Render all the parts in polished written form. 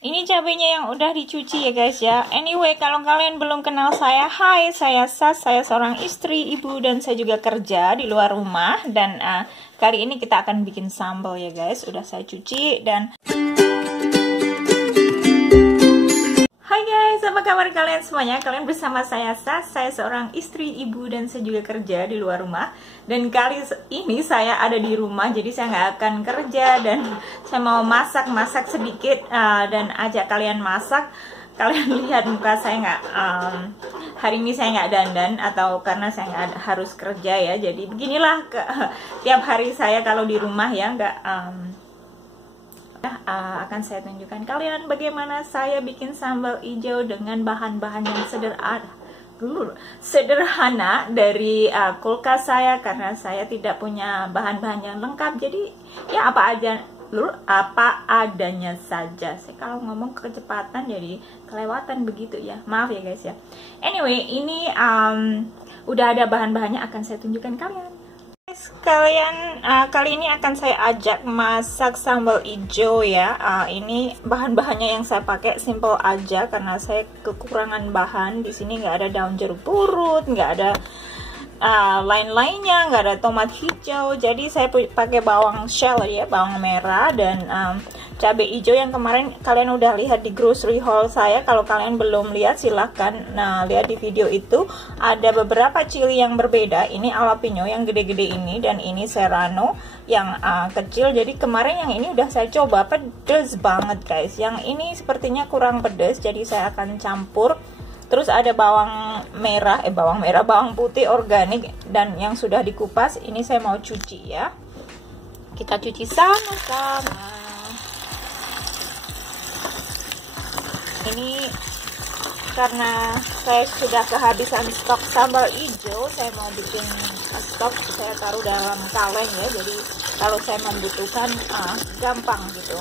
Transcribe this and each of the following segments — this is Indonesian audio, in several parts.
Ini cabenya yang udah dicuci ya guys ya. Anyway, kalau kalian belum kenal saya, hai, saya Sas, saya seorang istri, ibu, dan saya juga kerja di luar rumah. Dan kali ini kita akan bikin sambal ya guys. Udah saya cuci dan... Hai guys, apa kabar kalian semuanya? Kalian bersama saya Sas, saya seorang istri, ibu, dan saya juga kerja di luar rumah. Dan kali ini saya ada di rumah, jadi saya nggak akan kerja dan saya mau masak sedikit dan ajak kalian masak. Kalian lihat muka saya nggak? Hari ini saya nggak dandan atau karena saya nggak harus kerja ya. Jadi beginilah tiap hari saya kalau di rumah ya, nggak. Akan saya tunjukkan kalian bagaimana saya bikin sambal hijau dengan bahan-bahan yang sederhana dari kulkas saya, karena saya tidak punya bahan-bahan yang lengkap. Jadi ya apa adanya saja. Saya kalau ngomong kecepatan jadi kelewatan begitu ya, maaf ya guys ya. Anyway, ini udah ada bahan-bahannya, akan saya tunjukkan kalian. Kali ini akan saya ajak masak sambal hijau ya. Ini bahan-bahannya yang saya pakai simple aja karena saya kekurangan bahan. Di sini nggak ada daun jeruk purut, nggak ada lain-lainnya, nggak ada tomat hijau. Jadi saya pakai bawang shell ya, bawang merah, dan cabai hijau yang kemarin kalian udah lihat di grocery haul saya. Kalau kalian belum lihat silahkan lihat di video itu. Ada beberapa chili yang berbeda. Ini jalapeno yang gede-gede ini, dan ini serrano yang kecil. Jadi kemarin yang ini udah saya coba, pedes banget guys. Yang ini sepertinya kurang pedes, jadi saya akan campur. Terus ada bawang putih organik dan yang sudah dikupas. Ini saya mau cuci ya. Kita cuci sama-sama. Ini karena saya sudah kehabisan stok sambal hijau, saya mau bikin stok, saya taruh dalam kaleng ya. Jadi kalau saya membutuhkan gampang gitu.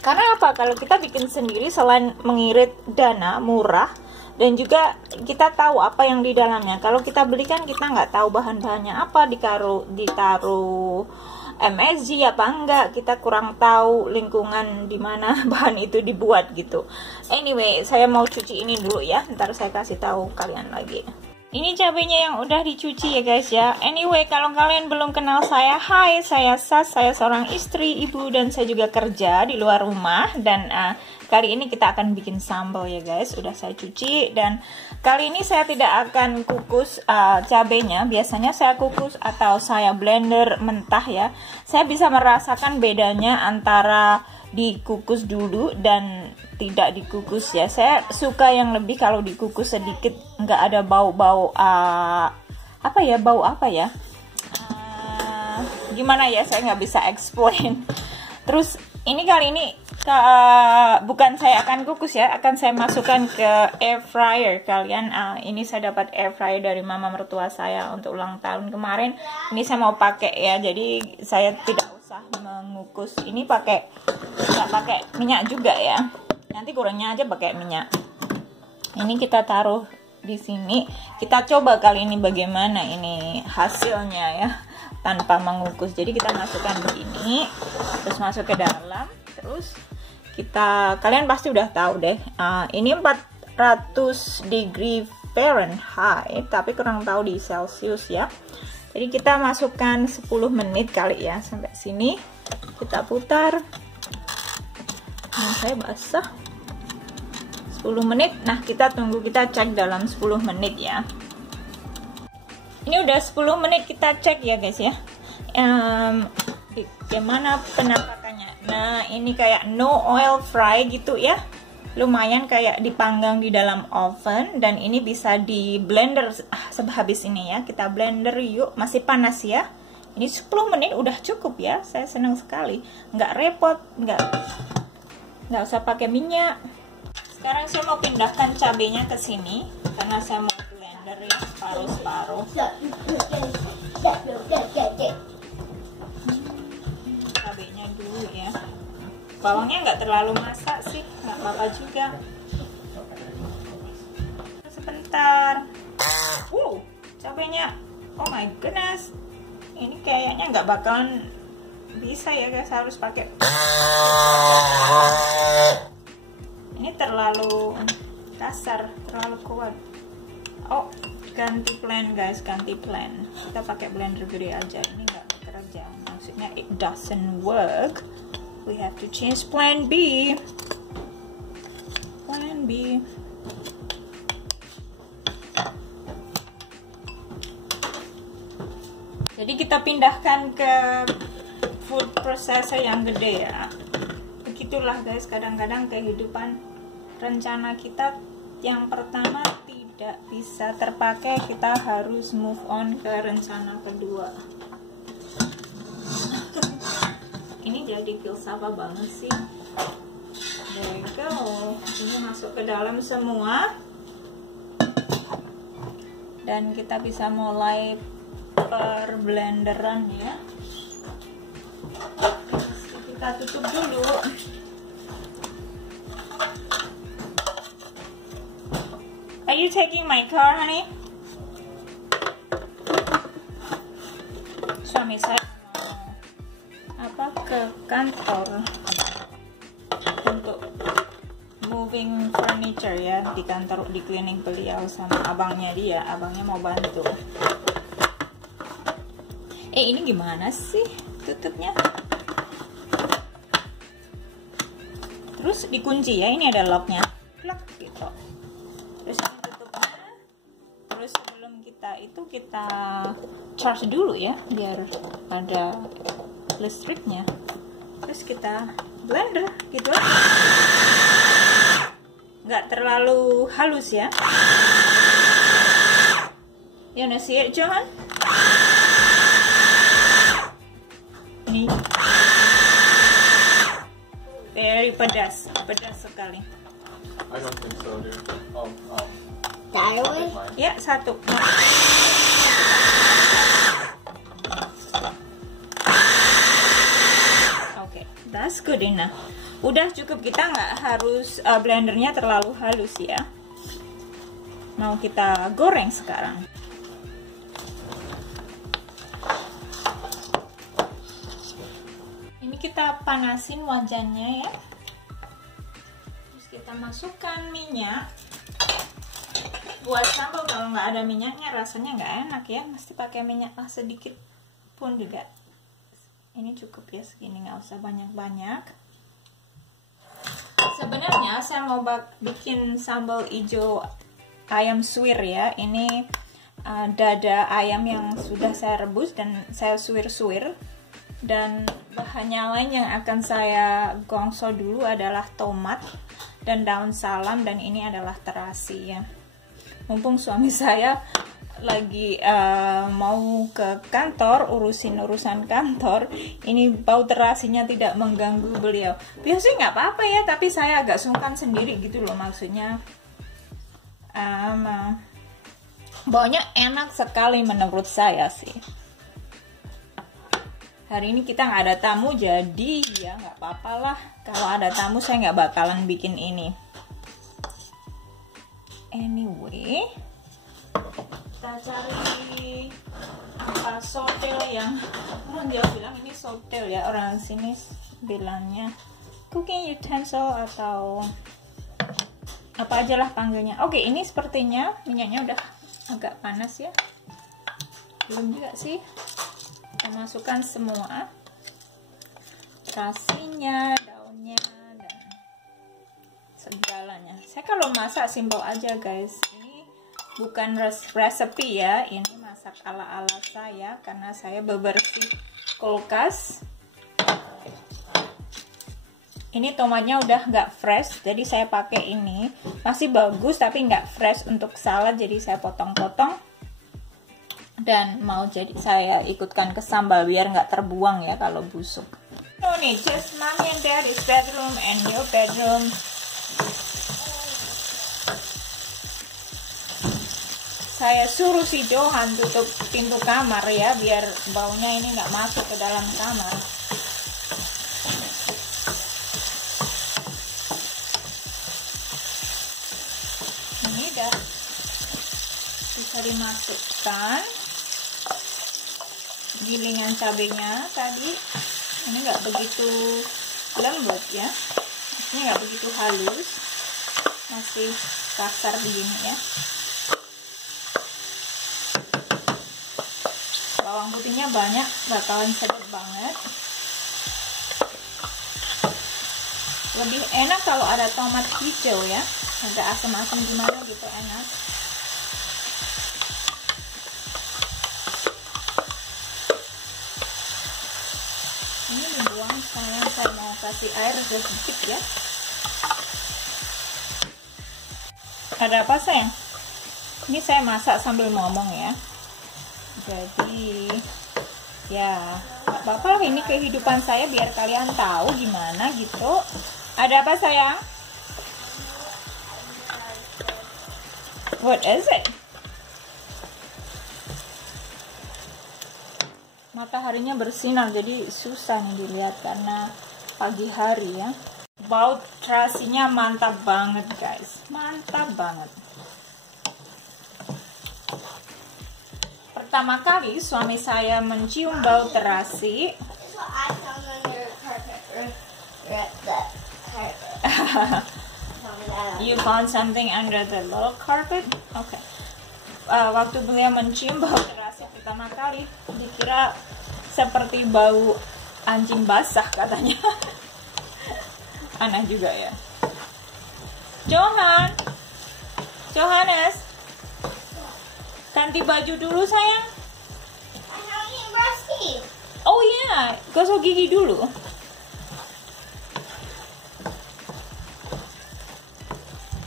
Karena apa? Kalau kita bikin sendiri, selain mengirit dana murah, dan juga kita tahu apa yang di dalamnya. Kalau kita beli kan kita nggak tahu bahan-bahannya apa, ditaruh MSG apa enggak, kita kurang tahu lingkungan di mana bahan itu dibuat gitu. Anyway, saya mau cuci ini dulu ya, ntar saya kasih tahu kalian lagi. Ini cabenya yang udah dicuci ya guys ya. Anyway, kalau kalian belum kenal saya, hai, saya Sas, saya seorang istri, ibu, dan saya juga kerja di luar rumah. Dan kali ini kita akan bikin sambal ya guys. Udah saya cuci, dan kali ini saya tidak akan kukus cabenya. Biasanya saya kukus atau saya blender mentah ya. Saya bisa merasakan bedanya antara dikukus dulu dan tidak dikukus ya. Saya suka yang lebih kalau dikukus sedikit, nggak ada bau-bau gimana ya, saya nggak bisa explain. Terus ini kali ini bukan saya akan kukus ya, akan saya masukkan ke air fryer. Kalian ini saya dapat air fryer dari mama mertua saya untuk ulang tahun kemarin. Ini saya mau pakai ya, jadi saya tidak usah mengukus. Ini nggak pakai minyak juga ya, nanti kurangnya aja pakai minyak. Ini kita taruh di sini, kita coba kali ini bagaimana ini hasilnya ya tanpa mengukus. Jadi kita masukkan begini, terus masuk ke dalam, terus kalian pasti udah tahu deh, ini 400 degree Fahrenheit, tapi kurang tahu di Celsius ya. Jadi kita masukkan 10 menit kali ya, sampai sini kita putar. Ini saya basah 10 menit. Nah, kita tunggu, kita cek dalam 10 menit ya. Ini udah 10 menit, kita cek ya guys ya. Gimana penampakannya? Nah, ini kayak no oil fry gitu ya. Lumayan kayak dipanggang di dalam oven, dan ini bisa di blender sehabis ini ya. Kita blender yuk, masih panas ya. Ini 10 menit udah cukup ya. Saya senang sekali, nggak repot, nggak usah pakai minyak. Sekarang saya mau pindahkan cabenya ke sini karena saya mau blender ya, separuh-separuh. Cabenya dulu ya. Bawangnya nggak terlalu masak sih, nggak apa-apa juga. Sebentar. Cabenya, oh my goodness, ini kayaknya nggak bakalan bisa ya guys, harus pakai god. Oh, ganti plan guys, ganti plan. Kita pakai blender gede aja. Ini nggak bekerja. Maksudnya it doesn't work. We have to change plan B. Plan B. Jadi kita pindahkan ke food processor yang gede ya. Begitulah guys, kadang-kadang kehidupan rencana kita yang pertama tidak bisa terpakai, kita harus move on ke rencana kedua. Ini jadi filsafat banget sih. There you go. Ini masuk ke dalam semua. Dan kita bisa mulai perblenderan ya. Kita tutup dulu. Are you taking my car, honey? Suami saya ke kantor untuk moving furniture ya, di kantor, di klinik beliau sama abangnya dia. Abangnya mau bantu. Ini gimana sih tutupnya? Terus dikunci ya, ini ada locknya, plak gitu. Terus ini tutupnya. Terus sebelum kita charge dulu ya, biar ada listriknya. Terus kita blender gitu, nggak terlalu halus ya. You wanna see it, John? Ini very pedas sekali. I don't think so, dude. Ya, satu. That's good enough. Udah cukup, kita nggak harus blendernya terlalu halus ya. Mau kita goreng sekarang. Ini kita panasin wajannya ya. Terus kita masukkan minyak. Buat sambal kalau nggak ada minyaknya rasanya nggak enak ya. Mesti pakai minyak sedikit pun juga. Ini cukup ya, segini, nggak usah banyak-banyak. Sebenarnya saya mau bikin sambal hijau ayam suwir ya. Ini dada ayam yang sudah saya rebus dan saya suwir-suwir. Dan bahannya lain yang akan saya gongso dulu adalah tomat dan daun salam, dan ini adalah terasi ya. Mumpung suami saya lagi mau ke kantor, urusan kantor, ini bau terasinya tidak mengganggu beliau. Biasanya nggak apa-apa ya, tapi saya agak sungkan sendiri gitu loh, maksudnya baunya enak sekali menurut saya sih. Hari ini kita nggak ada tamu, jadi ya nggak apa-apa lah. Kalau ada tamu saya nggak bakalan bikin ini. Anyway, kita cari sotel yang orang Jawa bilang ini sotel ya, orang sini bilangnya cooking utensil atau apa aja lah panggilnya. Oke, ini sepertinya minyaknya udah agak panas ya. Belum juga sih. Kita masukkan semua, terasinya, daunnya, dan segalanya. Saya kalau masak simpel aja guys. Ini bukan resepi ya, ini masak ala-ala saya karena saya bebersih kulkas. Ini tomatnya udah nggak fresh, jadi saya pakai ini. Masih bagus tapi nggak fresh untuk salad, jadi saya potong-potong. Dan mau jadi saya ikutkan ke sambal biar nggak terbuang ya kalau busuk. No nih, just mommy and daddy's bedroom and your bedroom. Saya suruh si Johan tutup pintu kamar ya, biar baunya ini nggak masuk ke dalam kamar. Ini udah bisa dimasukkan. Gilingan cabenya tadi ini nggak begitu lembut ya, ini nggak begitu halus, masih kasar begini ya. putihnya banyak, bakalan sedap banget. Lebih enak kalau ada tomat hijau ya, agak asam-asam gimana gitu, enak. Ini dibuang, saya mau kasih air sedikit ya. Ada apa sayang? Ini saya masak sambil ngomong ya. Jadi ya gak apa-apa, ini kehidupan saya biar kalian tahu gimana gitu. Ada apa sayang? What is it? Mataharinya bersinar jadi susah nih dilihat karena pagi hari ya. Bau terasinya mantap banget guys, mantap banget. Pertama kali suami saya mencium bau terasi. You found something under the little carpet? Okay. Waktu beliau mencium bau terasi pertama kali, dikira seperti bau anjing basah katanya. Aneh juga ya. Johannes, ganti baju dulu sayang. Oh iya, gosok gigi dulu.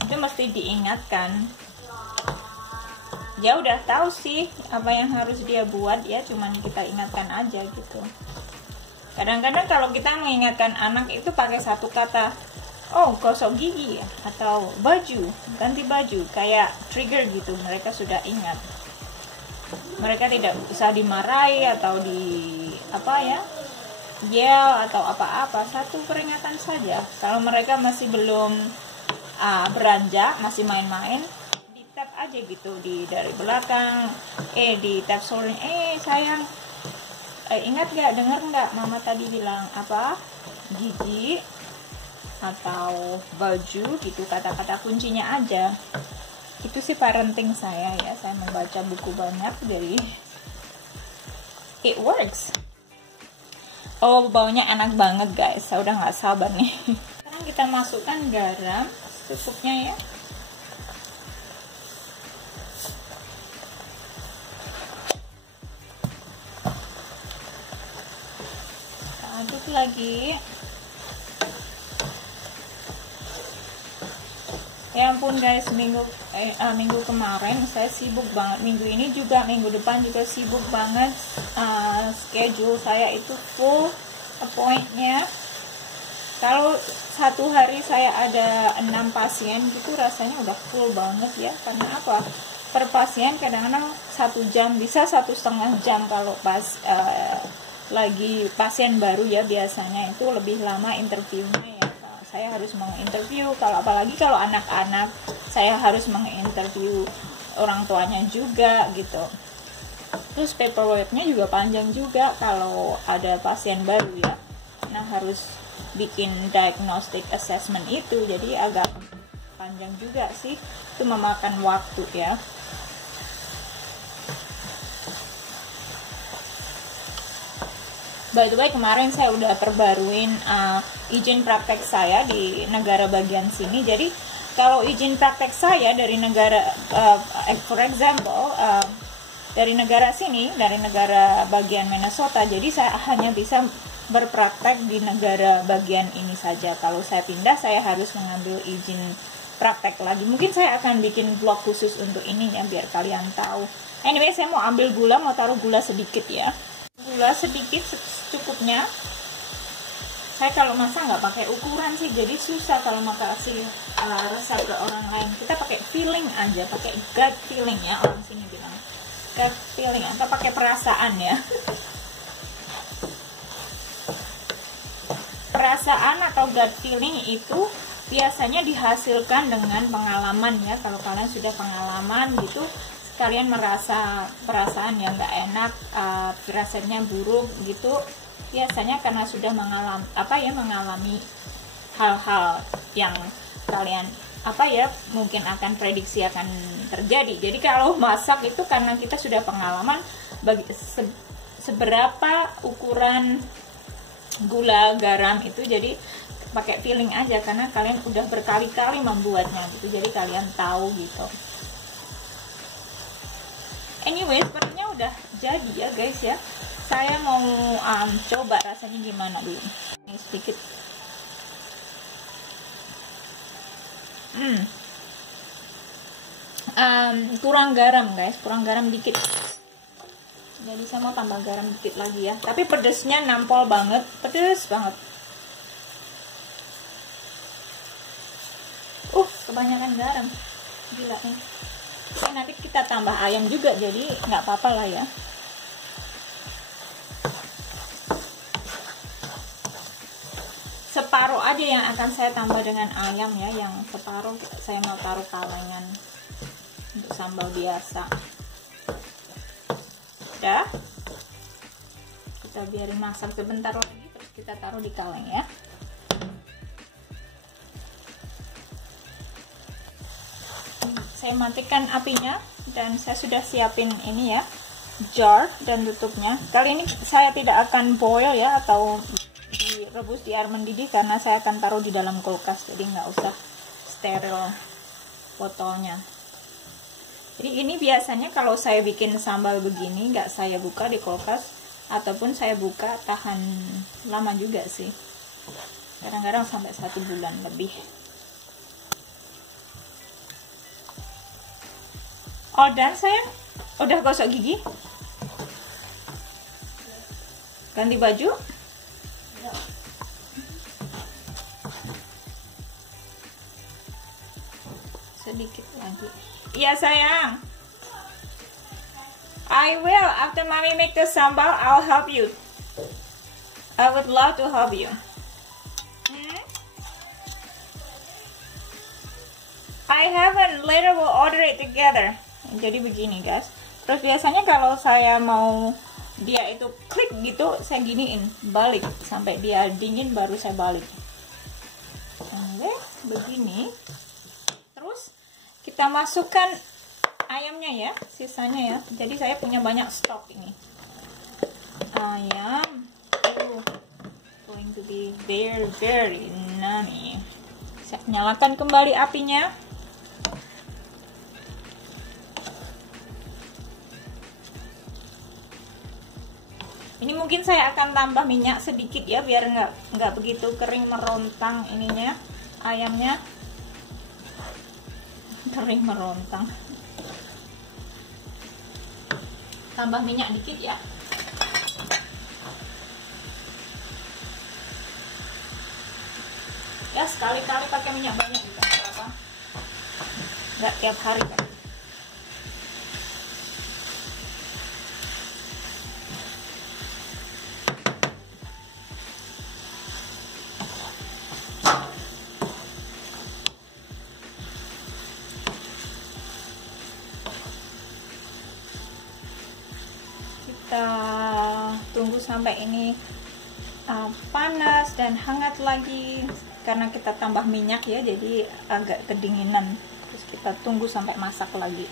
Itu mesti diingatkan. Dia udah tahu sih apa yang harus dia buat ya, cuman kita ingatkan aja gitu. Kadang-kadang kalau kita mengingatkan anak itu pakai satu kata, oh gosok gigi ya, atau baju, ganti baju, kayak trigger gitu, mereka sudah ingat. Mereka tidak bisa dimarahi atau yell atau apa-apa, satu peringatan saja. Kalau mereka masih belum beranjak, masih main-main, di tap aja gitu, dari belakang, di tap shouldernya, sayang, ingat gak, denger gak mama tadi bilang apa, gigi atau baju gitu, kata-kata kuncinya aja. Itu sih parenting saya ya, saya membaca buku banyak, jadi it works. Oh, baunya enak banget guys, saya udah gak sabar nih. Sekarang kita masukkan garam secukupnya ya. Aduk lagi. Ya ampun guys, minggu kemarin saya sibuk banget, minggu ini juga, minggu depan juga sibuk banget. Schedule saya itu full appointment-nya. Kalau satu hari saya ada 6 pasien gitu, rasanya udah full banget ya. Karena apa? Per pasien kadang-kadang 1 jam, bisa 1,5 jam kalau pas lagi pasien baru ya, biasanya itu lebih lama interviewnya ya. Saya harus menginterview, apalagi kalau anak-anak, saya harus menginterview orang tuanya juga gitu. Terus paperworknya juga panjang juga kalau ada pasien baru ya. Nah, harus bikin diagnostic assessment itu, jadi agak panjang juga sih, itu memakan waktu ya. By the way, kemarin saya udah perbaruin izin praktek saya di negara bagian sini. Jadi kalau izin praktek saya dari negara, for example, dari negara sini, dari negara bagian Minnesota, jadi saya hanya bisa berpraktek di negara bagian ini saja. Kalau saya pindah, saya harus mengambil izin praktek lagi. Mungkin saya akan bikin vlog khusus untuk ini ya, biar kalian tahu. Anyway, saya mau ambil gula, mau taruh gula sedikit ya. Gula sedikit secukupnya. Saya kalau masak nggak pakai ukuran sih, jadi susah kalau mau kasih resep ke orang lain. Kita pakai feeling aja, pakai gut feeling ya, orang sini bilang gut feeling, atau pakai perasaan ya. Perasaan atau gut feeling itu biasanya dihasilkan dengan pengalaman ya. Kalau kalian sudah pengalaman gitu, kalian merasa perasaan yang nggak enak, rasanya buruk gitu, biasanya karena sudah mengalami hal-hal yang kalian mungkin akan prediksi akan terjadi. Jadi kalau masak itu karena kita sudah pengalaman, seberapa ukuran gula garam itu, jadi pakai feeling aja karena kalian udah berkali-kali membuatnya gitu, jadi kalian tahu gitu. Anyway, sepertinya udah jadi ya guys ya. Saya mau coba rasanya gimana dulu. Ini sedikit. Kurang garam guys, kurang garam dikit. Jadi saya mau tambah garam dikit lagi ya. Tapi pedesnya nampol banget, pedes banget. Kebanyakan garam, gila nih. Oke, nanti kita tambah ayam juga, jadi nggak apa-apa lah ya. Separuh aja yang akan saya tambah dengan ayam ya, yang separuh saya mau taruh kalengan untuk sambal biasa. Udah, kita biarin masak sebentar lagi, terus kita taruh di kaleng ya. Saya matikan apinya dan saya sudah siapin ini ya, jar dan tutupnya. Kali ini saya tidak akan boil ya, atau direbus di air mendidih, karena saya akan taruh di dalam kulkas, jadi nggak usah steril botolnya. Jadi ini biasanya kalau saya bikin sambal begini nggak saya buka di kulkas, ataupun saya buka tahan lama juga sih, kadang-kadang sampai 1 bulan lebih. Oh, dan sayang, udah gosok gigi? Ganti baju? Sedikit lagi. Iya sayang. I will. After mommy make the sambal, I'll help you. I would love to help you. I haven't. Later we'll order it together. Jadi begini guys. Terus biasanya kalau saya mau dia itu klik gitu, saya giniin balik sampai dia dingin baru saya balik. Oke, begini. Terus kita masukkan ayamnya ya, sisanya ya. Jadi saya punya banyak stok ini. Ayam. Going to be very very yummy. Saya nyalakan kembali apinya. Ini mungkin saya akan tambah minyak sedikit ya, biar nggak begitu kering merontang ininya, ayamnya kering merontang. Tambah minyak dikit ya. Ya sekali-kali pakai minyak banyak juga nggak apa-apa. Nggak tiap hari kan. Kita tunggu sampai ini panas dan hangat lagi, karena kita tambah minyak ya, jadi agak kedinginan. Terus kita tunggu sampai masak lagi.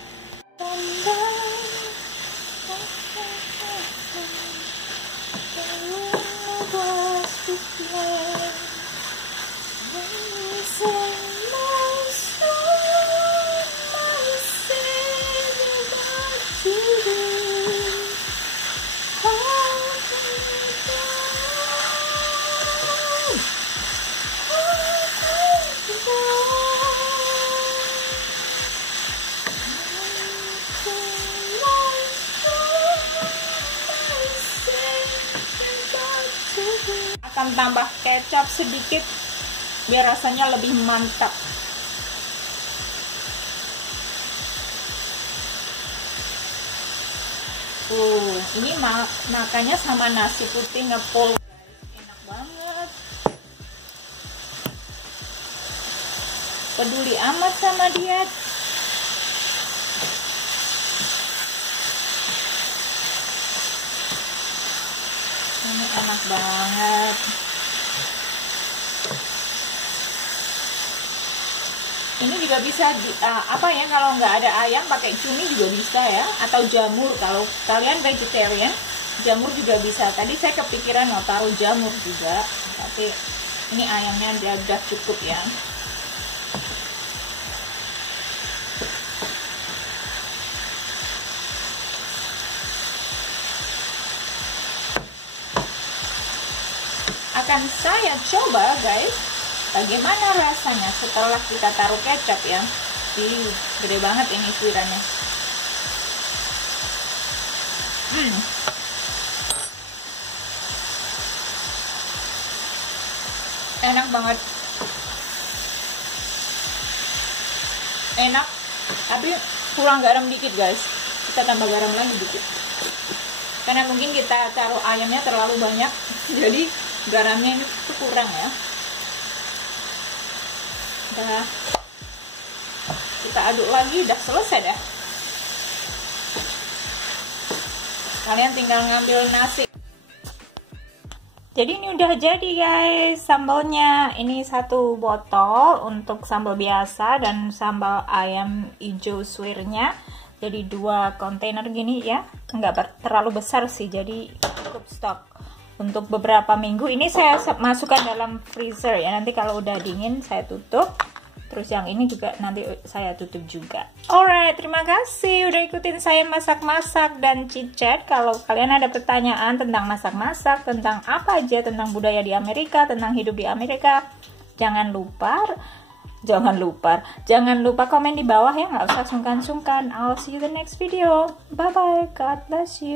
Akan tambah kecap sedikit biar rasanya lebih mantap. Ini makannya sama nasi putih ngepul, enak banget. Peduli amat sama diet. Ini enak banget. Ini juga bisa apa ya, kalau nggak ada ayam pakai cumi juga bisa ya, atau jamur kalau kalian vegetarian. Jamur juga bisa. Tadi saya kepikiran mau taruh jamur juga, tapi ini ayamnya dia udah cukup ya. Akan saya coba guys, bagaimana rasanya setelah kita taruh kecap ya. Gede banget ini suirannya. Enak banget, enak, tapi kurang garam dikit guys. Kita tambah garam lagi dikit, karena mungkin kita taruh ayamnya terlalu banyak, jadi garamnya ini tuh kurang ya. Udah, kita aduk lagi, udah selesai dah. Kalian tinggal ngambil nasi. Jadi ini udah jadi guys sambalnya. Ini 1 botol untuk sambal biasa dan sambal ayam hijau suirnya. Jadi 2 kontainer gini ya. Enggak terlalu besar sih, jadi cukup stok untuk beberapa minggu. Ini saya masukkan dalam freezer ya. Nanti kalau udah dingin saya tutup. Terus yang ini juga nanti saya tutup juga. Alright, terima kasih udah ikutin saya masak-masak dan chit-chat. Kalau kalian ada pertanyaan tentang masak-masak, tentang apa aja, tentang budaya di Amerika, tentang hidup di Amerika, jangan lupa komen di bawah ya, nggak usah sungkan-sungkan. I'll see you the next video. Bye bye, God bless you.